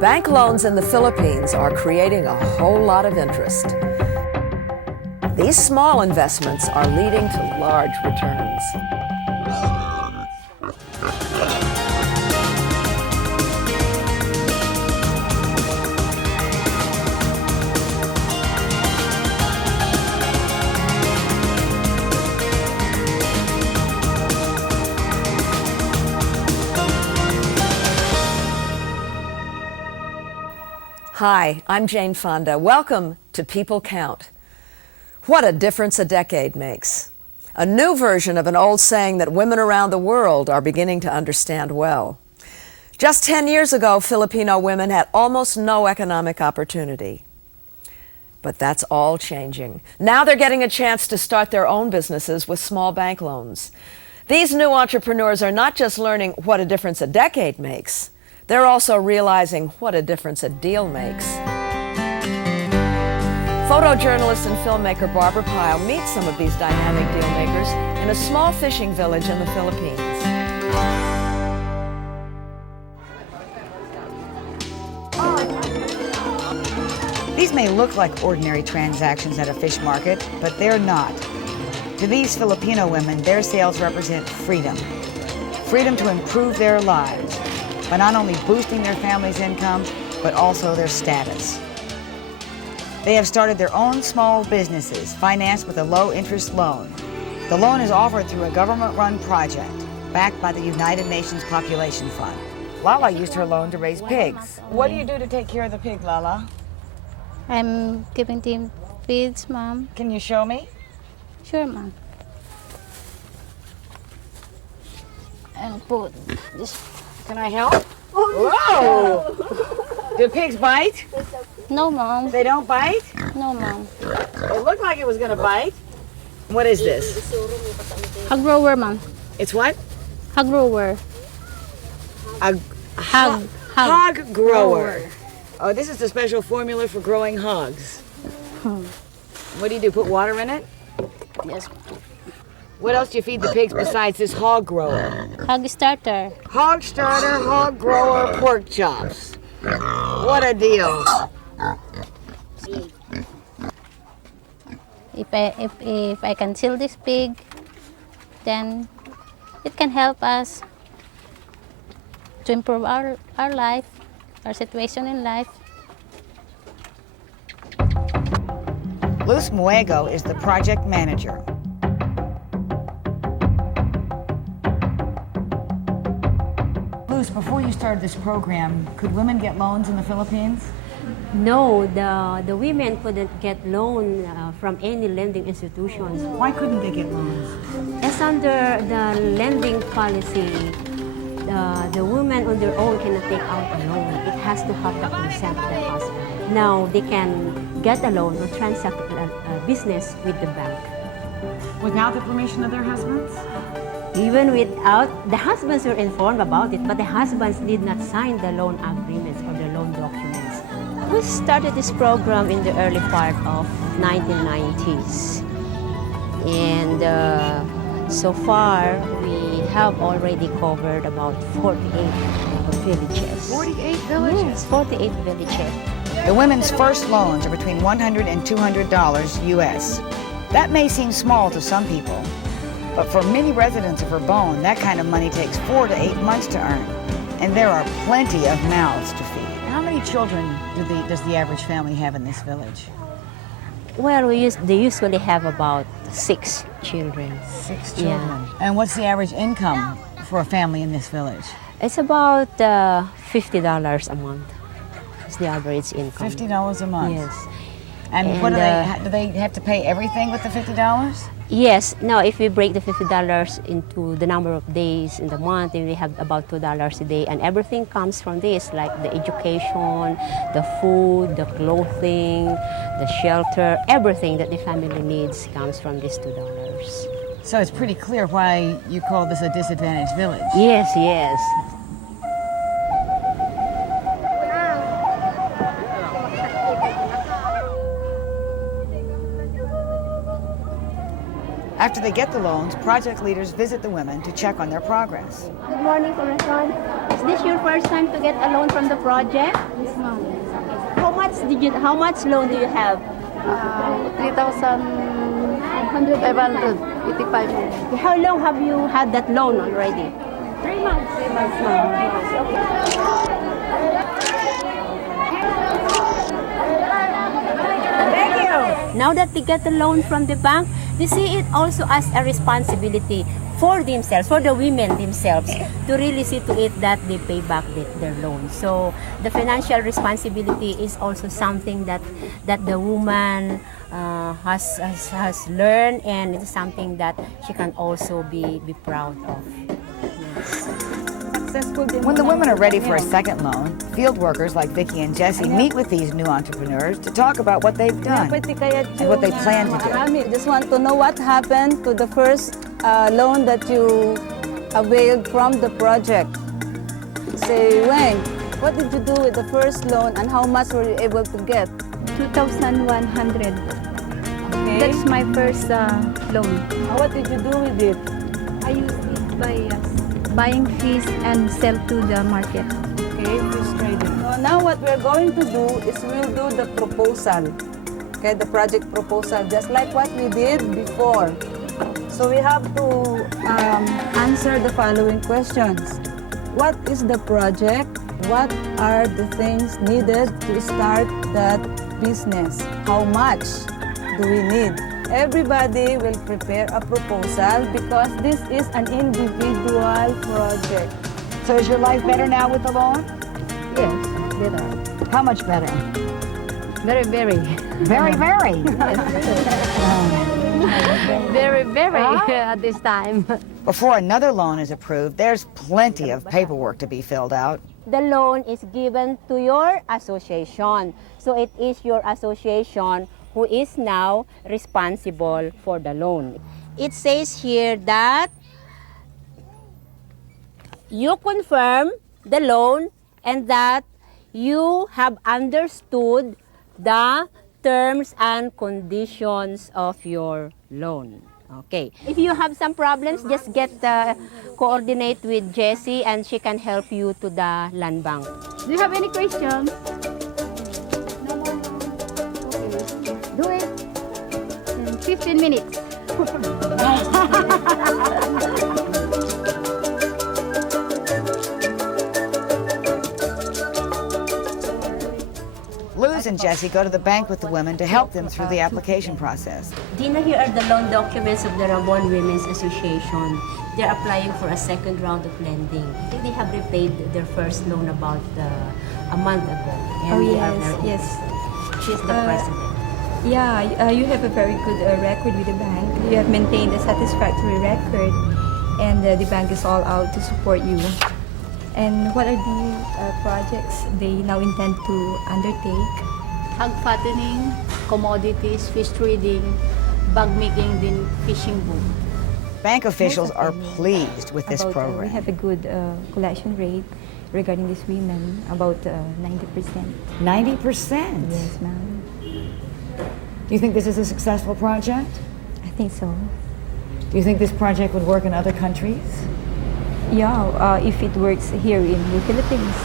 Bank loans in the Philippines are creating a whole lot of interest. These small investments are leading to large returns. Hi, I'm Jane Fonda. Welcome to People Count. What a difference a decade makes. A new version of an old saying that women around the world are beginning to understand well. Just 10 years ago, Filipino women had almost no economic opportunity. But that's all changing. Now they're getting a chance to start their own businesses with small bank loans. These new entrepreneurs are not just learning what a difference a decade makes, they're also realizing what a difference a deal makes. Photojournalist and filmmaker Barbara Pyle meets some of these dynamic deal makers in a small fishing village in the Philippines. These may look like ordinary transactions at a fish market, but they're not. To these Filipino women, their sales represent freedom. Freedom to improve their lives by not only boosting their family's income, but also their status. They have started their own small businesses, financed with a low-interest loan. The loan is offered through a government-run project, backed by the United Nations Population Fund. Lala used her loan to raise pigs. What do you do to take care of the pig, Lala? I'm giving them feeds, Mom. Can you show me? Sure, Mom. And put this. Can I help? Whoa! Do pigs bite? No, Mom. They don't bite? No, Mom. It looked like it was going to bite. What is this? Hog grower, Mom. It's what? Hog grower. A hog grower. Oh, this is the special formula for growing hogs. What do you do? Put water in it? Yes. What else do you feed the pigs besides this hog grower? Hog starter. Hog starter, hog grower, pork chops. What a deal. If I can sell this pig, then it can help us to improve our life, our situation in life. Luz Muego is the project manager. Luz, before you started this program, could women get loans in the Philippines? No, the women couldn't get loan from any lending institutions. Why couldn't they get loans? As under the lending policy, the woman on their own cannot take out a loan. It has to have the consent of the husband. Now they can get a loan or transact a business with the bank. Without the permission of their husbands? Even without, the husbands were informed about it, but the husbands did not sign the loan agreements or the loan documents. We started this program in the early part of 1990s. And so far, we have already covered about 48 villages. 48 villages? Yes, 48 villages. The women's first loans are between $100 and $200 US. That may seem small to some people, but for many residents of Verbone, that kind of money takes 4 to 8 months to earn. And there are plenty of mouths to feed. How many children does the average family have in this village? Well, they usually have about 6 children. 6 children. Yeah. And what's the average income for a family in this village? It's about $50 a month. It's the average income. $50 a month? Yes. And what do they have to pay everything with the $50? Yes. Now, if we break the $50 into the number of days in the month, then we have about $2 a day, and everything comes from this, like the education, the food, the clothing, the shelter, everything that the family needs comes from this $2. So it's pretty clear why you call this a disadvantaged village. Yes, yes. After they get the loans, project leaders visit the women to check on their progress. Good morning, Congressman. this your first time to get a loan from the project? Yes, ma'am. How much loan do you have? 3,585. How long have you had that loan already? 3 months. 3 months, ma'am. Thank you. Now that they get the loan from the bank, they see it also as a responsibility for themselves, for the women themselves, to really see to it that they pay back their loan. So the financial responsibility is also something that the woman has learned, and it's something that she can also be proud of. When the women are ready for a second loan, field workers like Vicki and Jesse meet with these new entrepreneurs to talk about what they've done and what they plan to do. I just want to know what happened to the first loan that you availed from the project. Say, when? What did you do with the first loan and how much were you able to get? 2,100. Okay. That's my first loan. What did you do with it? I used it by buying fish and sell to the market. Okay, fish trading. So now what we're going to do is we'll do the proposal. Okay, the project proposal, just like what we did before. So we have to answer the following questions. What is the project? What are the things needed to start that business? How much do we need? Everybody will prepare a proposal because this is an individual project. So is your life better now with the loan? Yes, better. How much better? Very, very. Very, very. Very, very at this time. Before another loan is approved, there's plenty of paperwork to be filled out. The loan is given to your association. So it is your association who is now responsible for the loan. It says here that you confirm the loan and that you have understood the terms and conditions of your loan. Okay. If you have some problems, just coordinate with Jessie and she can help you to the land bank. Do you have any questions? Do it. In 15 minutes. Luz and Jesse go to the bank with the women to help them through the application process. Dina, here are the loan documents of the Ramon Women's Association. They're applying for a second round of lending. I think they have repaid their first loan about a month ago. And they are very yes. She's the president. Yeah, you have a very good record with the bank. You have maintained a satisfactory record, and the bank is all out to support you. And what are the projects they now intend to undertake? Hog fattening, commodities, fish trading, bag making, then fishing boat. Bank officials are pleased with this We program. have a good collection rate regarding these women, about 90%. 90%? Yes, ma'am. Do you think this is a successful project? I think so. Do you think this project would work in other countries? Yeah, if it works here in the Philippines,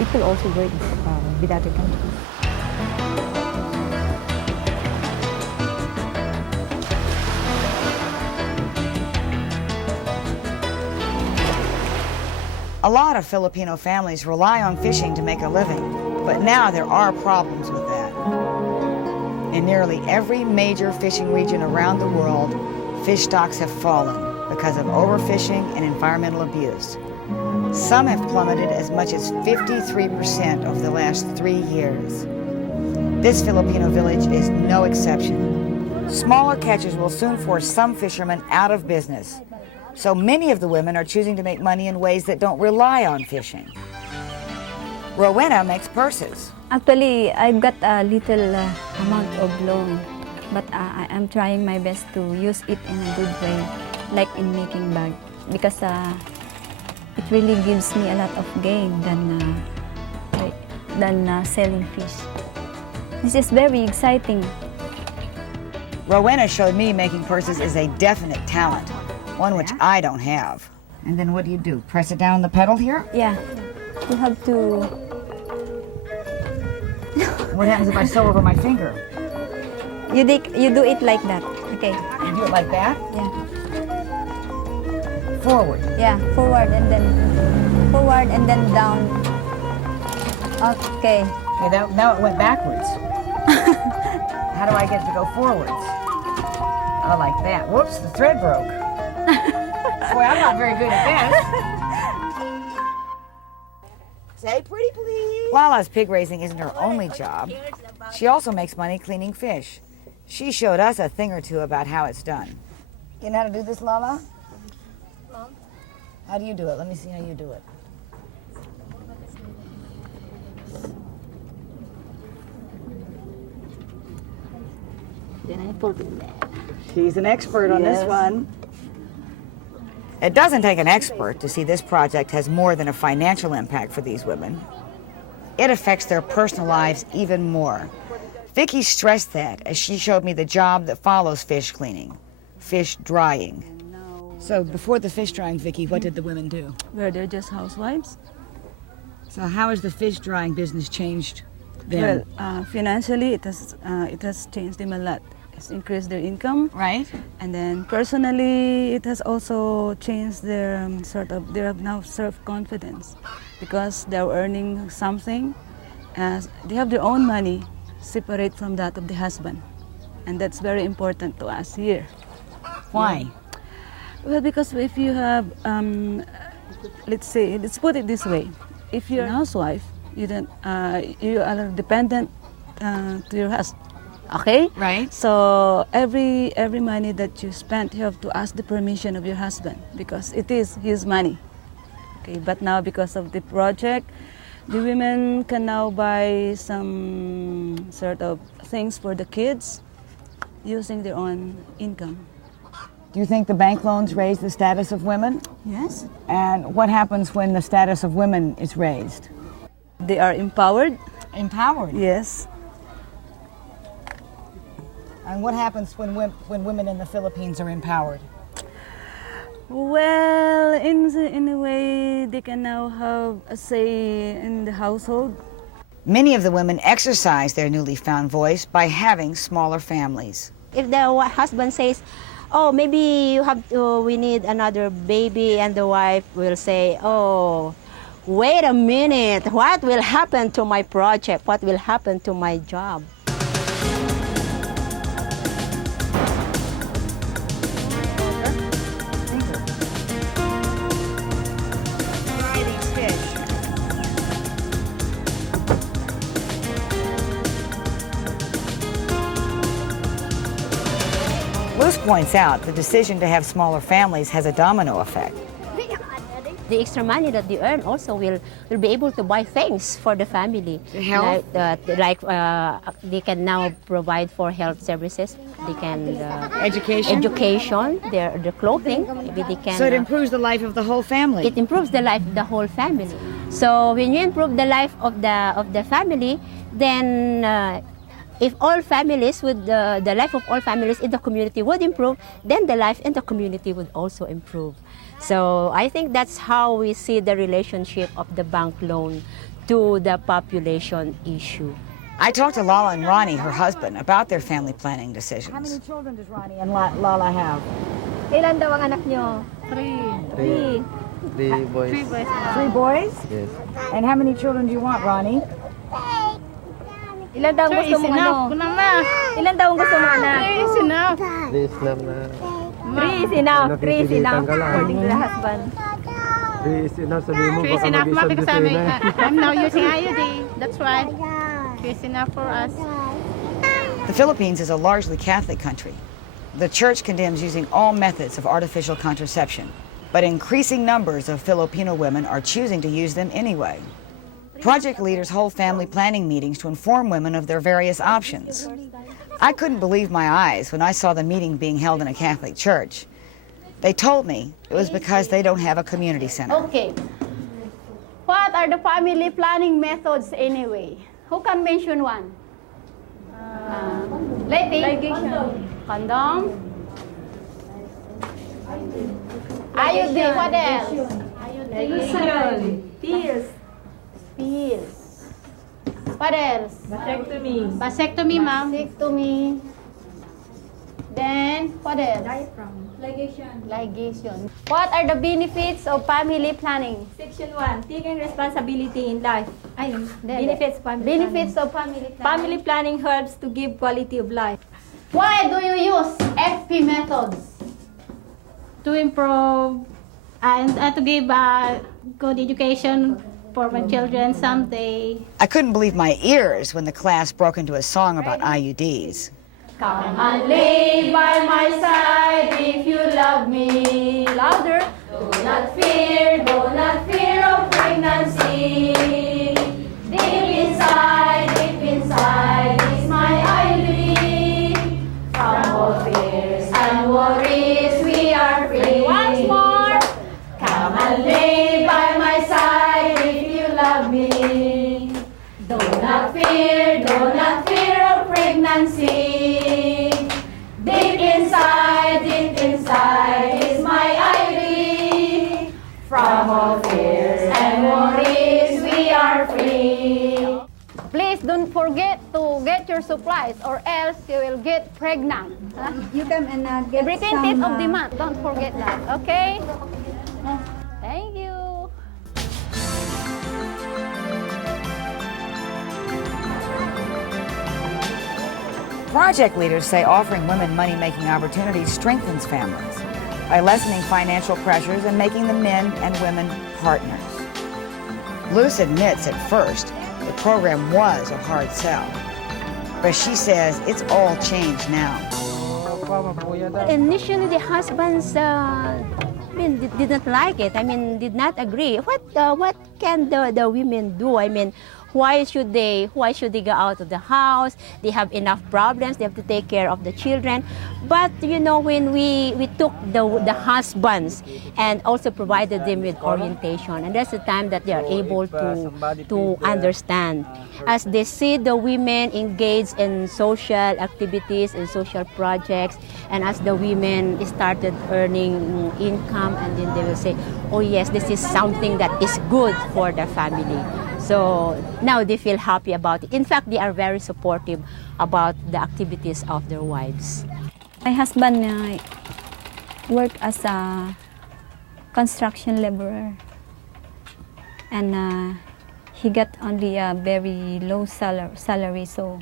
it will also work with other countries. A lot of Filipino families rely on fishing to make a living, but now there are problems with that. In nearly every major fishing region around the world, fish stocks have fallen because of overfishing and environmental abuse. Some have plummeted as much as 53% over the last 3 years. This Filipino village is no exception. Smaller catches will soon force some fishermen out of business. So many of the women are choosing to make money in ways that don't rely on fishing. Rowena makes purses. Actually, I've got a little amount of loan, but I'm trying my best to use it in a good way, like in making bag, because it really gives me a lot of gain than selling fish. This is very exciting. Rowena showed me making purses is a definite talent, one which I don't have. And then what do? Press it down the pedal here? Yeah. You have to. What happens if I sew over my finger? You do it like that. Okay. You do it like that? Yeah. Forward. Yeah. Forward and then down. Okay. Okay, now it went backwards. How do I get it to go forwards? Oh, like that. Whoops, the thread broke. Boy, I'm not very good at this. Say pretty, please. Lala's pig raising isn't her only job. She also makes money cleaning fish. She showed us a thing or two about how it's done. You know how to do this, Lala? Mom? How do you do it? Let me see how you do it. Then I put in there. She's an expert on this one. It doesn't take an expert to see this project has more than a financial impact for these women. It affects their personal lives even more. Vicki stressed that as she showed me the job that follows fish cleaning, fish drying. So before the fish drying, Vicki, what did the women do? Well, they're just housewives. So how has the fish drying business changed them? Well, financially, it has changed them a lot. It's increased their income. Right? And then personally, it has also changed their they have now self-confidence because they're earning something. As they have their own money separate from that of the husband. And that's very important to us here. Why? Yeah. Well, because if you have, let's put it this way. If you're a housewife, you are dependent to your husband. Okay? Right. So every money that you spend, you have to ask the permission of your husband because it is his money. Okay, but now because of the project, the women can now buy some sort of things for the kids using their own income. Do you think the bank loans raise the status of women? Yes. And what happens when the status of women is raised? They are empowered. Empowered? Yes. And what happens when women in the Philippines are empowered? Well, in a way, they can now have a say in the household. Many of the women exercise their newly found voice by having smaller families. If the husband says, oh, maybe we need another baby, and the wife will say, oh, wait a minute, what will happen to my project? What will happen to my job? Luce points out the decision to have smaller families has a domino effect. The extra money that they earn also will be able to buy things for the family. Health? Like they can now provide for health services. They can Education? Education, their clothing. Maybe they can. So it improves the life of the whole family. It improves the life of the whole family. So when you improve the life of the family, then if all families the life of all families in the community would improve, then the life in the community would also improve. So I think that's how we see the relationship of the bank loan to the population issue. I talked to Lala and Ronnie, her husband, about their family planning decisions. How many children does Ronnie and Lala have? Ilan daw ang anak nyo? Three. Three boys. 3 boys? Yes. And how many children do you want, Ronnie? Ilan daw gusto mong ano? Ilan daw gusto mong anak? Three is enough na. 3 is enough. 3 is enough. Nakikita ka lang. According to the husband. Three is enough. Sabihin mo, Three is baka enough, ma, mag-isang because I'm now using IUD. That's why. Three is enough for us. The Philippines is a largely Catholic country. The church condemns using all methods of artificial contraception, but increasing numbers of Filipino women are choosing to use them anyway. Project leaders hold family planning meetings to inform women of their various options. I couldn't believe my eyes when I saw the meeting being held in a Catholic church. They told me it was because they don't have a community center. Okay. What are the family planning methods anyway? Who can mention one? Ligation. Condom. IUD. What else? Pills. What else? Vasectomy. Vasectomy, ma'am. Vasectomy. Then, what else? Diaphragm. Ligation. Ligation. What are the benefits of family planning? Section 1. Taking responsibility in life. Ayun. Benefits family Benefits planning. of family planning. Family planning helps to give quality of life. Why do you use FP methods? To improve and to give a good education for my children someday. I couldn't believe my ears when the class broke into a song about IUDs. Come and lay by my side if you love me. Louder. Do not fear of pregnancy. Deep inside is my IUD. From all fears and worries we are free. Once more. Come and lay by my side if you love me. Do not fear of pregnancy. Deep inside is my IUD. From all fears and worries we are free. Please don't forget to get your supplies or else you will get pregnant. You come and get Every 20th of the month, don't forget that, okay? Thank you. Project leaders say offering women money-making opportunities strengthens families by lessening financial pressures and making the men and women partners. Luce admits at first the program was a hard sell, but she says it's all changed now. Initially, the husbands did not like it. Did not agree. What can the women do? Why should they go out of the house? They have enough problems. They have to take care of the children. But when we took the husbands and also provided them with orientation, and that's the time that they are able to understand. As they see the women engaged in social activities and social projects, and as the women started earning income, and then they will say, oh yes, this is something that is good for the family. So now they feel happy about it. In fact, they are very supportive about the activities of their wives. My husband worked as a construction laborer, and he got only a very low salary. So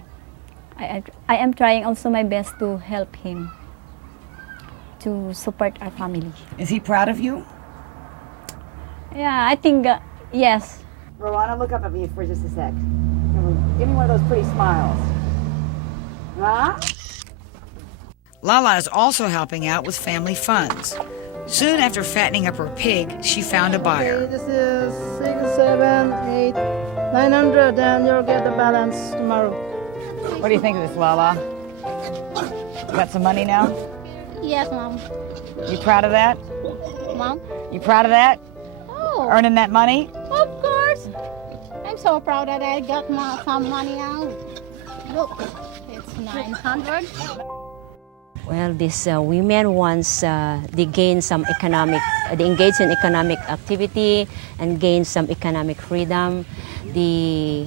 I am trying also my best to help him to support our family. Is he proud of you? Yeah, I think yes. Rowana, look up at me for just a sec. Give me one of those pretty smiles. Huh? Lala is also helping out with family funds. Soon after fattening up her pig, she found a buyer. This is 6, 7, 8, 900, and you'll get the balance tomorrow. What do you think of this, Lala? Got some money now? Yes, Mom. You proud of that? Mom? You proud of that? Oh, Earning that money? of course. I'm so proud that I got some money out. Look, it's 900. Well, these women, once they engage in economic activity and gain some economic freedom, they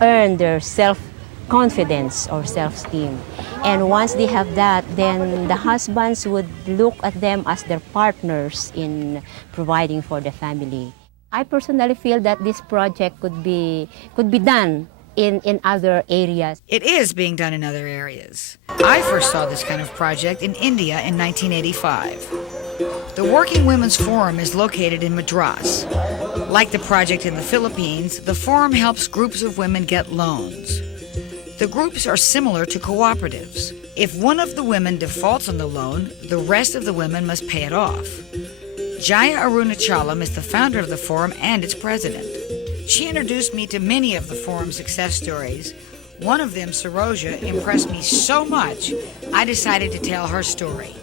earn their self-confidence or self-esteem. And once they have that, then the husbands would look at them as their partners in providing for the family. I personally feel that this project could be done in other areas. It is being done in other areas. I first saw this kind of project in India in 1985. The Working Women's Forum is located in Madras. Like the project in the Philippines, the forum helps groups of women get loans. The groups are similar to cooperatives. If one of the women defaults on the loan, the rest of the women must pay it off. Jaya Arunachalam is the founder of the forum and its president. She introduced me to many of the forum's success stories. One of them, Saroja, impressed me so much, I decided to tell her story.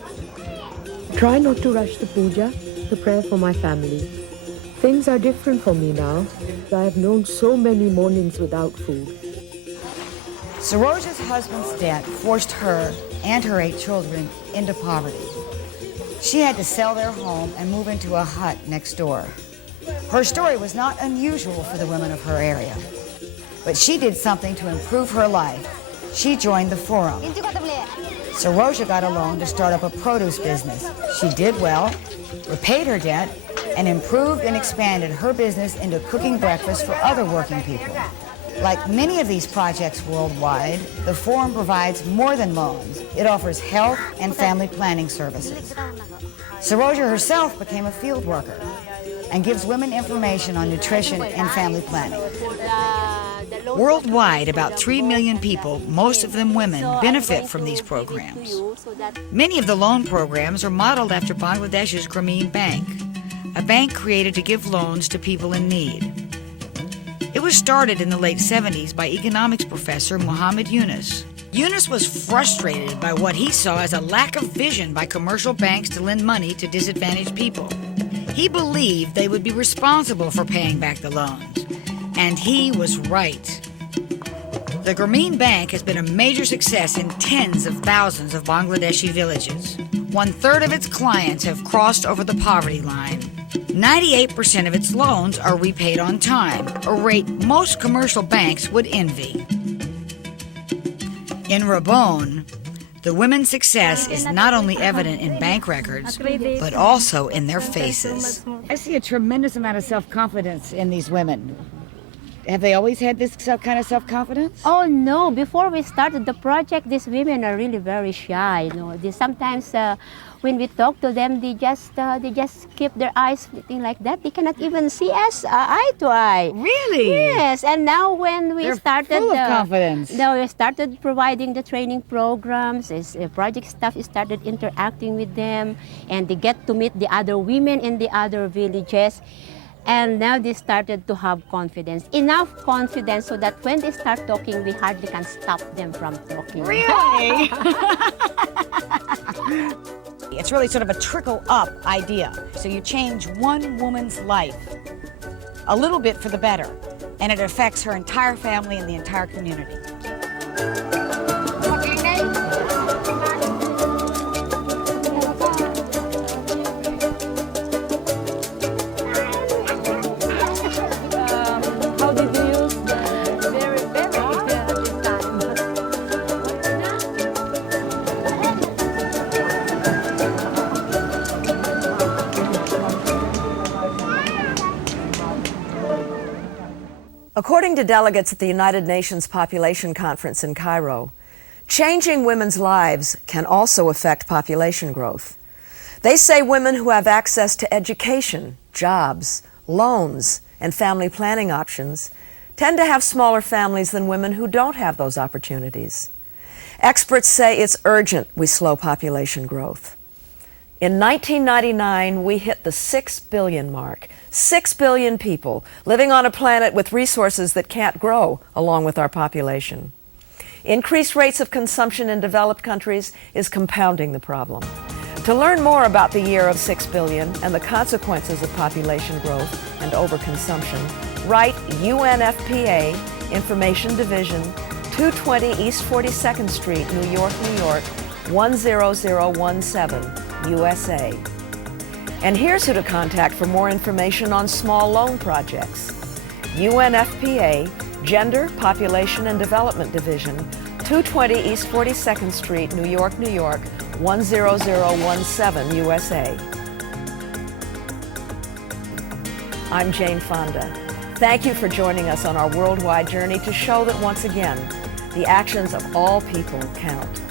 Try not to rush the puja, the prayer for my family. Things are different for me now. I have known so many mornings without food. Saroja's husband's death forced her and her 8 children into poverty. She had to sell their home and move into a hut next door. Her story was not unusual for the women of her area. But she did something to improve her life. She joined the forum. Saroja got a loan to start up a produce business. She did well, repaid her debt, and improved and expanded her business into cooking breakfast for other working people. Like many of these projects worldwide, the forum provides more than loans. It offers health and family planning services. Saroja herself became a field worker and gives women information on nutrition and family planning. Worldwide, about 3 million people, most of them women, benefit from these programs. Many of the loan programs are modeled after Bangladesh's Grameen Bank, a bank created to give loans to people in need. It was started in the late 70s by economics professor Muhammad Yunus. Yunus was frustrated by what he saw as a lack of vision by commercial banks to lend money to disadvantaged people. He believed they would be responsible for paying back the loans, and he was right. The Grameen Bank has been a major success in tens of thousands of Bangladeshi villages. 1/3 of its clients have crossed over the poverty line. 98% of its loans are repaid on time, a rate most commercial banks would envy. In Rabon, the women's success is not only evident in bank records, but also in their faces. I see a tremendous amount of self-confidence in these women. Have they always had this kind of self-confidence? Oh no! Before we started the project, these women are really very shy. They sometimes, when we talk to them, they just keep their eyes flipping like that. They cannot even see us eye to eye. Really? Yes. And now when we started, full of confidence. Now we started providing the training programs. Project staff started interacting with them, and they get to meet the other women in the other villages. And now they started to have confidence, enough confidence so that when they start talking, we hardly can stop them from talking. Really? It's really sort of a trickle-up idea. So you change one woman's life a little bit for the better, and it affects her entire family and the entire community. According to delegates at the United Nations Population Conference in Cairo, changing women's lives can also affect population growth. They say women who have access to education, jobs, loans, and family planning options tend to have smaller families than women who don't have those opportunities. Experts say it's urgent we slow population growth. In 1999, we hit the 6 billion mark. 6 billion people living on a planet with resources that can't grow along with our population. Increased rates of consumption in developed countries is compounding the problem. To learn more about the year of 6 billion and the consequences of population growth and overconsumption, write UNFPA, Information Division, 220 East 42nd Street, New York, New York, 10017, USA. And here's who to contact for more information on small loan projects. UNFPA, Gender, Population and Development Division, 220 East 42nd Street, New York, New York, 10017, USA. I'm Jane Fonda. Thank you for joining us on our worldwide journey to show that once again, the actions of all people count.